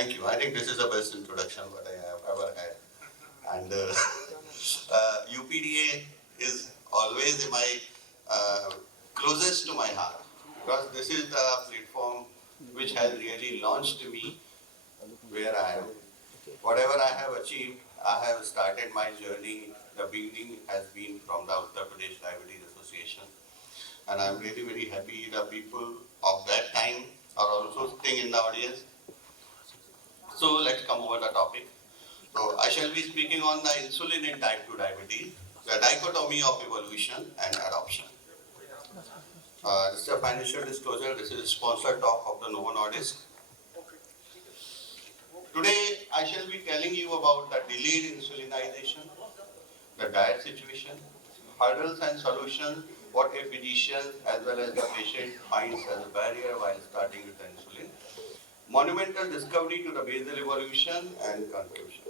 Thank you. I think this is the best introduction what I have ever had. And UPDA is always in my closest to my heart because this is the platform which has really launched me where I am. Whatever I have achieved, I have started my journey. The beginning has been from the Uttar Pradesh Diabetes Association. And I'm really very happy the people of that time are also sitting in the audience. So let's come over the topic. So I shall be speaking on the insulin in type 2 diabetes, the dichotomy of evolution and adoption. This is a financial disclosure. This is a sponsored talk of the Novo Nordisk. Today I shall be telling you about the delayed insulinization, the diet situation, hurdles and solutions, what a physician as well as the patient finds as a barrier while starting with the insulin, monumental discovery to the basal evolution, and conclusion.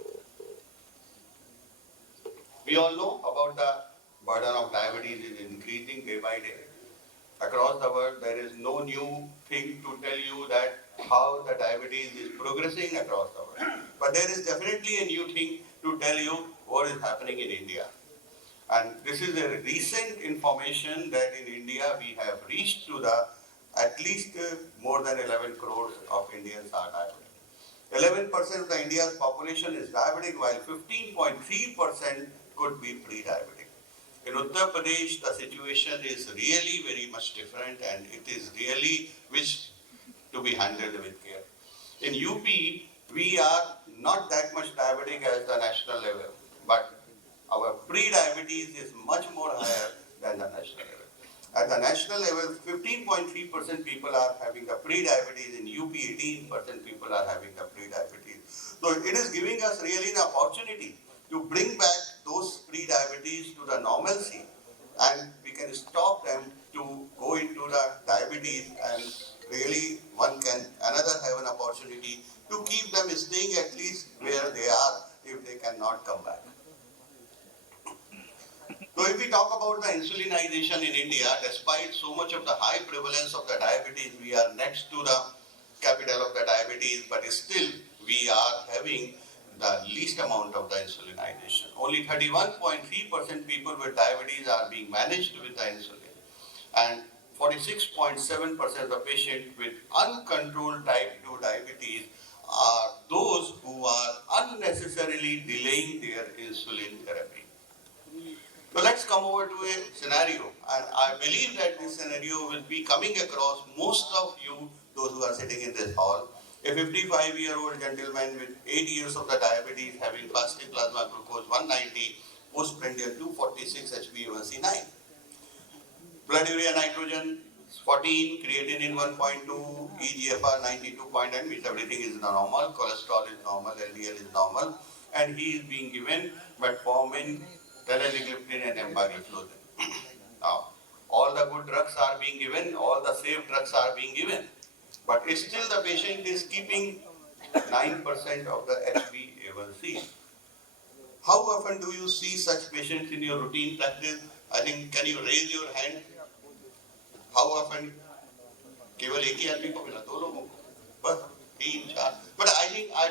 We all know about the burden of diabetes is increasing day by day. Across the world, there is no new thing to tell you that how the diabetes is progressing across the world. But there is definitely a new thing to tell you what is happening in India. And this is a recent information that in India we have reached to the at least more than 11 crores of Indians are diabetic. 11% of the India's population is diabetic, while 15.3% could be pre-diabetic. In Uttar Pradesh, the situation is really very much different, and it is really which to be handled with care. In UP, we are not that much diabetic as the national level, but our pre-diabetes is much more higher than the national level. At the national level, 15.3% people are having the pre-diabetes. In UP, 18% people are having the pre-diabetes. So it is giving us really an opportunity to bring back those pre-diabetes to the normalcy, and we can stop them to go into the diabetes, and really another have an opportunity to keep them staying at least where they are if they cannot come back. So if we talk about the insulinization in India, despite so much of the high prevalence of the diabetes, we are next to the capital of the diabetes, but still we are having the least amount of the insulinization. Only 31.3% people with diabetes are being managed with the insulin, and 46.7% of the patients with uncontrolled type 2 diabetes are those who are unnecessarily delaying their insulin therapy. So let's come over to a scenario, and I believe that this scenario will be coming across most of you, those who are sitting in this hall. A 55-year-old gentleman with 8 years of the diabetes, having fasting plasma glucose 190, postprandial 246, HbA1c 9. Blood urea nitrogen 14, creatinine 1.2, EGFR 92.9, means everything is normal, cholesterol is normal, LDL is normal, and he is being given metformin, teneligliptin and empagliflozin. Now, all the good drugs are being given, all the safe drugs are being given, but still the patient is keeping 9% of the HbA1c. How often do you see such patients in your routine practice? I think, can you raise your hand? How often? केवल एक ही आदमी को मिला, दो लोगों को, बस 3-4. But I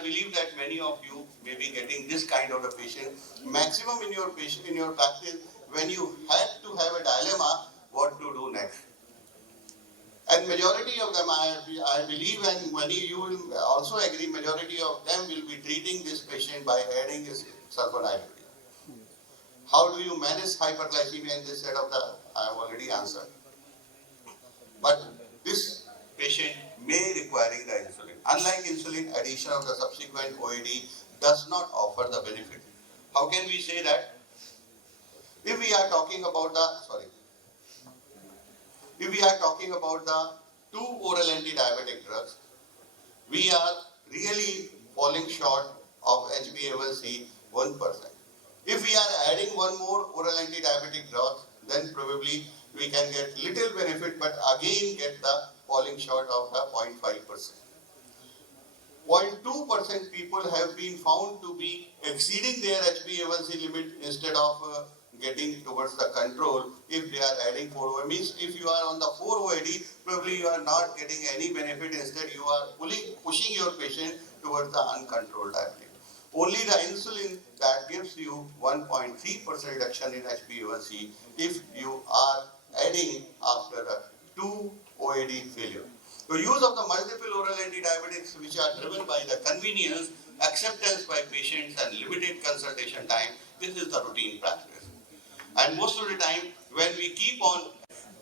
believe that many of you may be getting this kind of a patient. Maximum in your practice, when you have to have a dilemma, what to do next. And majority of them, I believe, and many you will also agree, majority of them will be treating this patient by adding sulfonylurea. How do you manage hyperglycemia in this set of the? I have already answered. But this patient may requiring the insulin. Unlike insulin, addition of the subsequent OAD does not offer the benefit. How can we say that? If we are talking about the two oral anti-diabetic drugs, we are really falling short of HbA1c 1%. If we are adding one more oral anti-diabetic drug, then probably we can get little benefit, but again get the falling short of the 0.5%. 0.2% people have been found to be exceeding their HbA1c limit instead of getting towards the control if they are adding 4OAD. Means if you are on the 4OAD, probably you are not getting any benefit. Instead, you are pushing your patient towards the uncontrolled diabetes. Only the insulin that gives you 1.3% reduction in HbA1c if you are adding after the 2 OAD failure. The use of the multiple oral antidiabetics which are driven by the convenience, acceptance by patients and limited consultation time, this is the routine practice. And most of the time when we keep on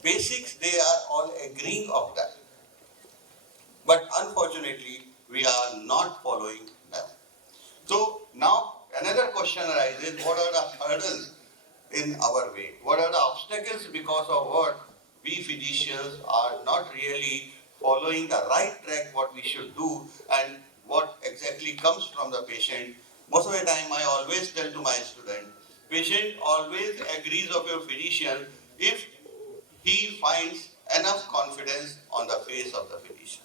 basics, they are all agreeing of that. But unfortunately, we are not following them. So now another question arises, what are the hurdles in our way? What are the obstacles because of what we physicians are not really following the right track what we should do and what exactly comes from the patient. Most of the time I always tell to my student, patient always agrees of your physician if he finds enough confidence on the face of the physician.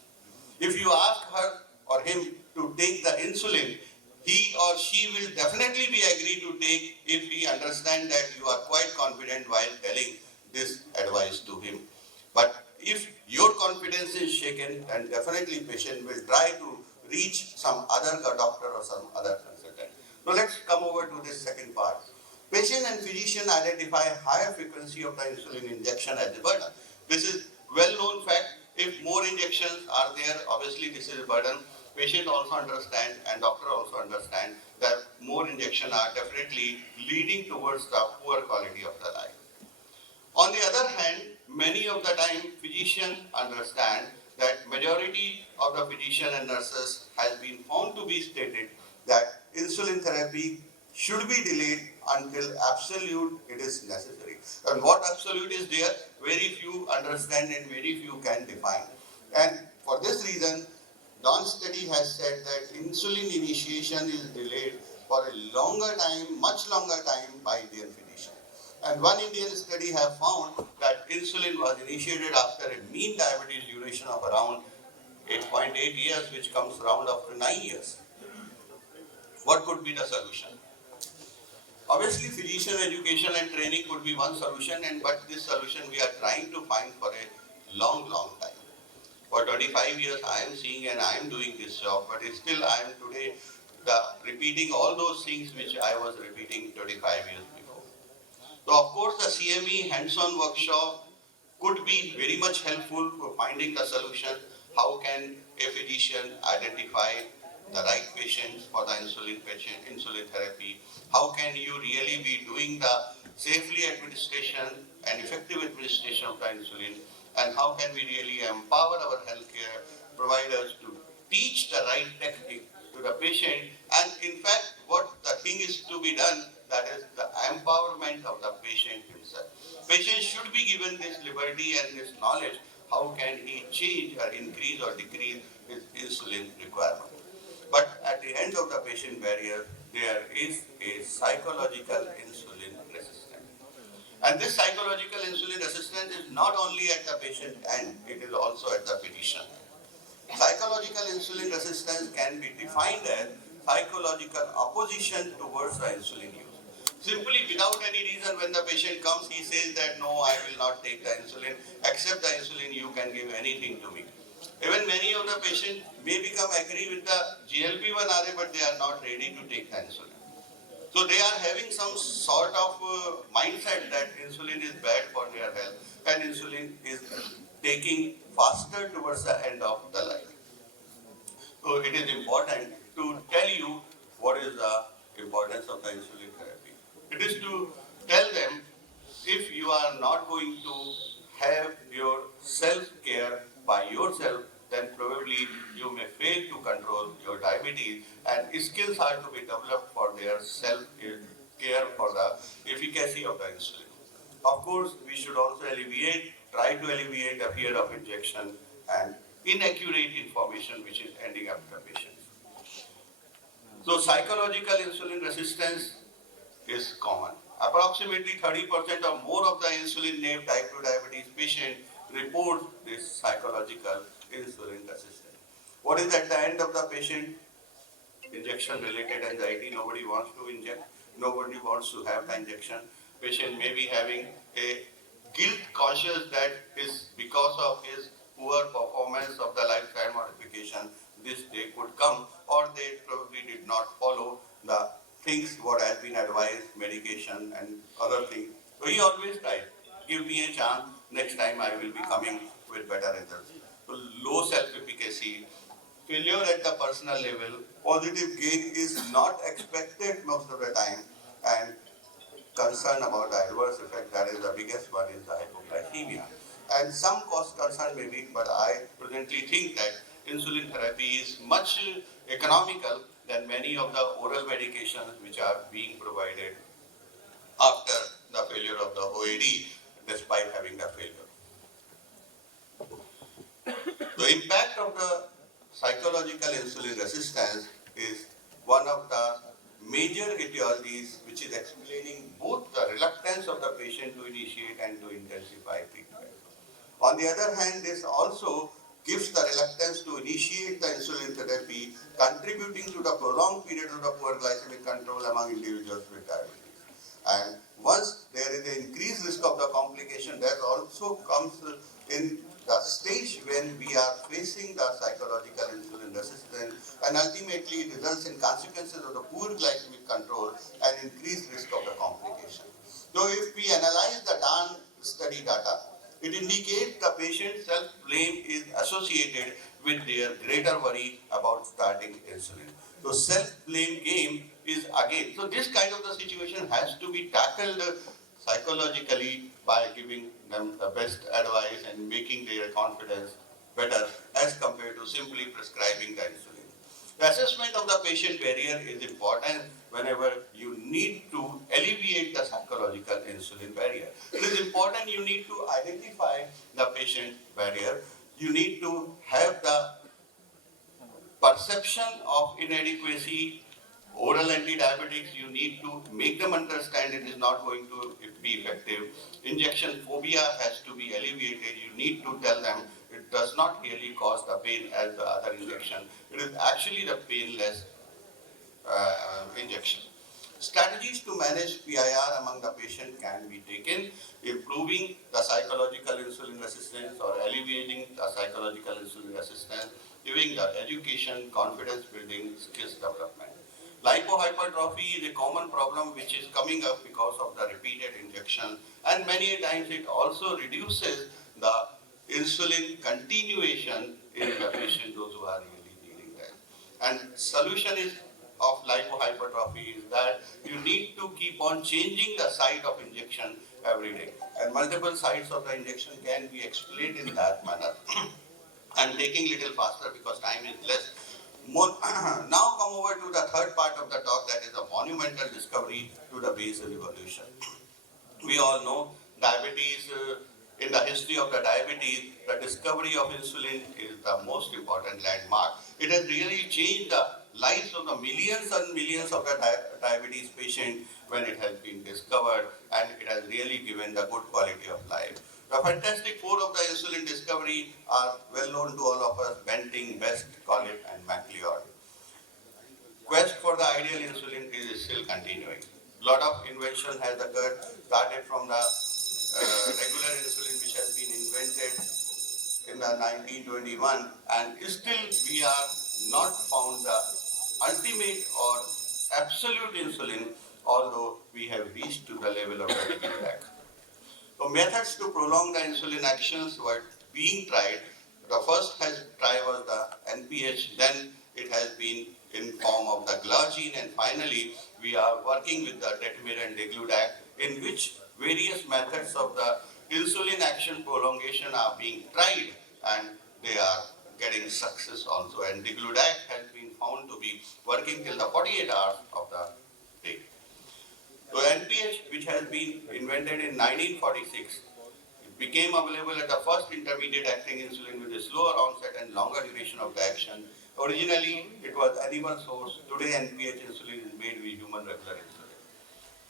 If you ask her or him to take the insulin, he or she will definitely be agree to take if he understands that you are quite confident while telling this advice to him. But if your confidence is shaken, then definitely patient will try to reach some other doctor or some other consultant. Now let's come over to this second part. Patient and physician identify higher frequency of the insulin injection as a burden. This is well-known fact. If more injections are there, obviously this is a burden. Patient also understand and doctor also understand that more injections are definitely leading towards the poor quality of the life. On the other hand, many of the time physicians understand that majority of the physician and nurses has been found to be stated that insulin therapy should be delayed until absolute it is necessary. And what absolute is there, very few understand and very few can define. And for this reason, Dawn study has said that insulin initiation is delayed for a longer time, much longer time by Indian physicians. And one Indian study have found that insulin was initiated after a mean diabetes duration of around 8.8 years, which comes around after 9 years. What could be the solution? Obviously, physician education and training could be one solution, but this solution we are trying to find for a long, long time. For 25 years, I am seeing and I am doing this job, but still I am today repeating all those things which I was repeating 25 years before. So, of course, the CME hands-on workshop could be very much helpful for finding the solution. How can a physician identify the right patients for the insulin therapy? How can you really be doing the safely administration and effective administration of the insulin? And how can we really empower our healthcare providers to teach the right technique to the patient? And in fact, what the thing is to be done, that is the empowerment of the patient himself. Patient should be given this liberty and this knowledge. How can he change or increase or decrease his insulin requirement? But at the end of the patient barrier, there is a psychological insulin resistance. And this psychological insulin resistance is not only at the patient end, it is also at the physician end. Psychological insulin resistance can be defined as psychological opposition towards the insulin use. Simply without any reason, when the patient comes, he says that no, I will not take the insulin, except the insulin you can give anything to me. Even many of the patients may become agree with the GLP-1 RA, but they are not ready to take the insulin. So they are having some sort of mindset that insulin is bad for their health and insulin is taking faster towards the end of the life. So it is important to tell you what is the importance of the insulin therapy. It is to tell them if you are not going to have your self-care by yourself, then probably you may fail to control your diabetes, and skills are to be developed for their self-care for the efficacy of the insulin. Of course, we should also try to alleviate the fear of injection and inaccurate information which is ending up to the patients. So psychological insulin resistance is common. Approximately 30% or more of the insulin-naive type 2 diabetes patient report this psychological insulin resistance. What is at the end of the patient? Injection-related anxiety. Nobody wants to inject. Nobody wants to have the injection. Patient may be having a guilt conscious that is because of his poor performance of the lifestyle modification this day could come, or they probably did not follow the things what has been advised, medication and other things. So he always tried, give me a chance, next time I will be coming with better results. So low self-efficacy, failure at the personal level, positive gain is not expected most of the time, and concern about the adverse effect, that is the biggest one, is the hypoglycemia. And some cost concern may be, but I presently think that insulin therapy is much economical than many of the oral medications which are being provided after the failure of the OAD, despite having the failure. The impact of the psychological insulin resistance is one of the major etiologies which is explaining both the reluctance of the patient to initiate and to intensify treatment. On the other hand, this also gives the reluctance to initiate the insulin therapy, contributing to the prolonged period of the poor glycemic control among individuals with diabetes. And once there is an increased risk of the complication, that also comes in the stage when we are facing the psychological insulin resistance, and ultimately it results in consequences of the poor glycemic control and increased risk of the complication. So if we analyze the DAN study data, it indicates the patient's self-blame is associated with their greater worry about starting insulin. So self-blame game is again, so this kind of the situation has to be tackled psychologically by giving them the best advice and making their confidence better as compared to simply prescribing the insulin. The assessment of the patient barrier is important whenever you need to alleviate the psychological insulin barrier. It is important you need to identify the patient barrier. You need to have the perception of inadequacy. Oral anti-diabetics, you need to make them understand it is not going to be effective. Injection phobia has to be alleviated. You need to tell them it does not really cause the pain as the other injection. It is actually the painless injection. Strategies to manage PIR among the patient can be taken, improving the psychological insulin resistance or alleviating the psychological insulin resistance, giving the education, confidence building, skills development. Lipohypertrophy is a common problem which is coming up because of the repeated injection, and many times it also reduces the insulin continuation in the patient, those who are really needing that. And solution is of lipohypertrophy is that you need to keep on changing the site of injection every day, and multiple sites of the injection can be explained in that manner. I'm taking little faster because time is less. Now come over to the third part of the talk, that is a monumental discovery to the basal evolution. We all know diabetes, in the history of the diabetes, the discovery of insulin is the most important landmark. It has really changed the lives of the millions and millions of the diabetes patients when it has been discovered, and it has really given the good quality of life. The fantastic four of the insulin discovery are well known to all of us: Benting, Best, Collet and MacLeod. Quest for the ideal insulin is still continuing. Lot of invention has occurred, started from the regular insulin which has been invented in the 1921, and still we are not found the ultimate or absolute insulin, although we have reached to the level of the Degludec. So methods to prolong the insulin actions were being tried. The first try was the NPH, then it has been in form of the glargine, and finally we are working with the Detemir and Degludec, in which various methods of the insulin action prolongation are being tried, and they are getting success also. And Degludec has been found to be working till the 48 hours of the day. So NPH, which has been invented in 1946, it became available as the first intermediate acting insulin with a slower onset and longer duration of the action. Originally, it was animal source. Today, NPH insulin is made with human regular insulin.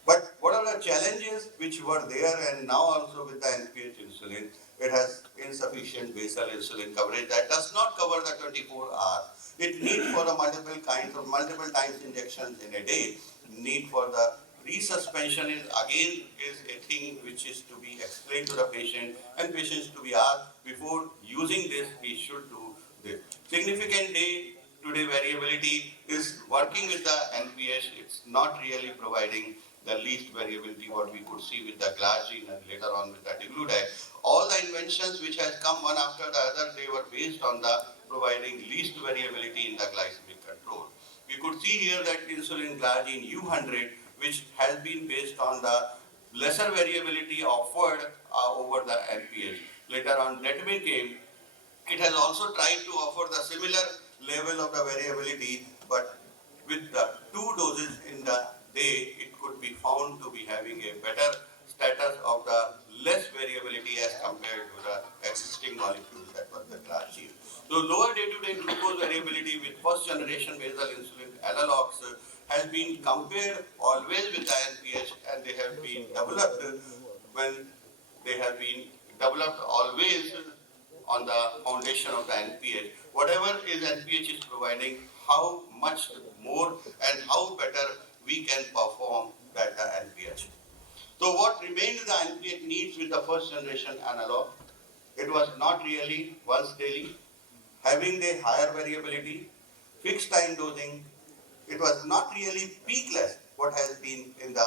But what are the challenges which were there, and now also with the NPH insulin, it has insufficient basal insulin coverage that does not cover the 24 hours. It needs for the multiple times injections in a day. Need for the resuspension is a thing which is to be explained to the patient, and patients to be asked before using this, we should do this. Significant day today variability is working with the NPH. It's not really providing the least variability what we could see with the glargine and later on with the digludec. All the inventions which has come one after the other, they were based on the providing least variability in the glycemic control. We could see here that insulin glargine U100, which has been based on the lesser variability offered over the NPH. Later on, Detamine came. It has also tried to offer the similar level of the variability, but with the two doses in the day, it could be found to be having a better status of the less variability as compared to the existing molecules that was the glargine. So lower day-to-day glucose variability with first generation basal insulin analogs has been compared always with the NPH, and they have been developed when they have been developed always on the foundation of the NPH. Whatever is NPH is providing, how much more and how better we can perform than the NPH. So what remained the NPH needs with the first generation analog? It was not really once daily, having the higher variability, fixed time dosing. It was not really peakless, what has been in the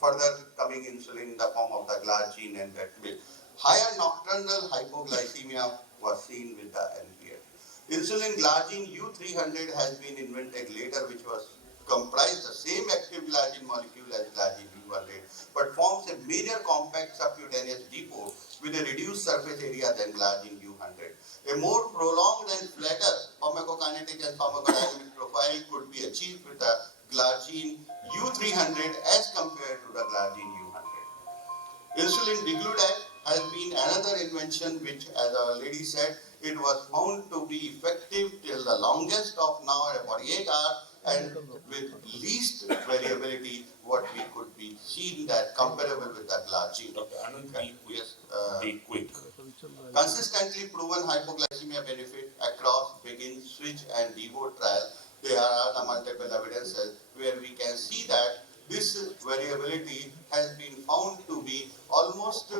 further coming insulin in the form of the glargine and that will. Higher nocturnal hypoglycemia was seen with the NPH. Insulin glargine U300 has been invented later, which was comprised the same active glargine molecule as glargine U100, but forms a major compact subcutaneous depot with a reduced surface area than glargine U100. A more prolonged and flatter pharmacokinetic and pharmacodynamic profile could be achieved with the glargine U300 as compared to the glargine U100. Insulin digludec has been another invention which, as our lady said, it was found to be effective till the longest of now at 48 hours and with least variability what we could be seen that comparable with the glargine. Dr. Anuj, Yes, be quick. consistently proven hypoglycemia benefit across begin, switch and devote trial. There are the multiple evidences where we can see that this variability has been found to be almost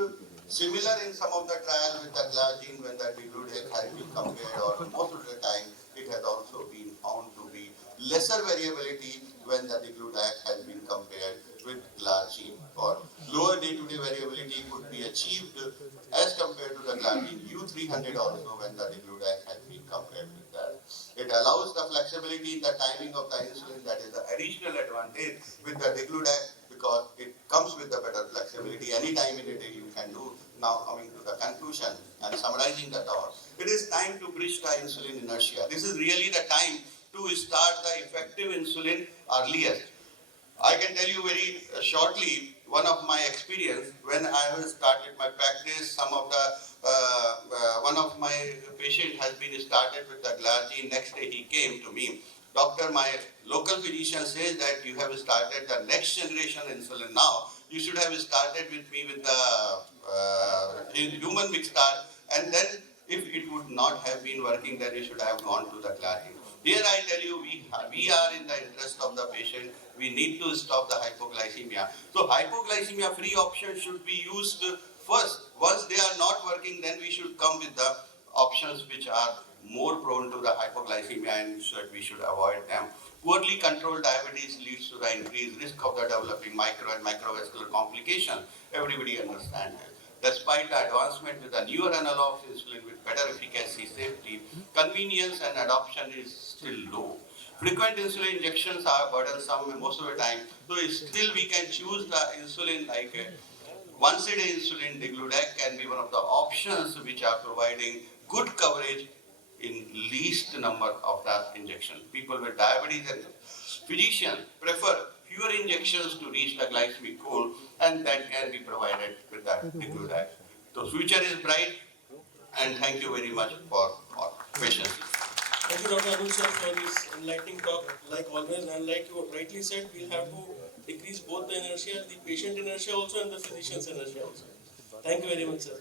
similar in some of the trials with the glargine when the digludec has been compared, or most of the time it has also been found to be lesser variability when the digludec has been compared with glargine. Or lower day-to-day variability could be achieved as compared to the glargine U300 also when the digludec has been compared with that. It allows the flexibility in the timing of the insulin, that is the additional advantage with the digludec because it comes with the better flexibility. Any time in a day you can do. Now coming to the conclusion and summarizing the talk, it is time to bridge the insulin inertia. This is really the time to start the effective insulin earliest. I can tell you very shortly one of my experience when I have started my practice. Some of the one of my patient has been started with the glargine. Next day he came to me. Doctor, my local physician says that you have started the next generation insulin now. You should have started with me with the human mixture, and then if it would not have been working, then you should have gone to the glargine. Here I tell you, we are in the interest of the patient. We need to stop the hypoglycemia. So hypoglycemia free options should be used first. Once they are not working, then we should come with the options which are more prone to the hypoglycemia and we should avoid them. Poorly controlled diabetes leads to the increased risk of the developing micro and microvascular complications. Everybody understands it. Despite the advancement with the newer analogs insulin with better efficacy, safety, convenience and adoption is still low. Frequent insulin injections are burdensome most of the time, so still we can choose the insulin like once a day insulin. Digludec can be one of the options which are providing good coverage in least number of the injection. People with diabetes and physicians prefer fewer injections to reach the glycemic goal, and that can be provided with that digludec. So future is bright, and thank you very much for patience. Thank you, Dr. Anuj sir, for this enlightening talk. Like always, and like you rightly said, we'll have to decrease both the inertia, the patient inertia also, and the physician's inertia also. Thank you very much, sir.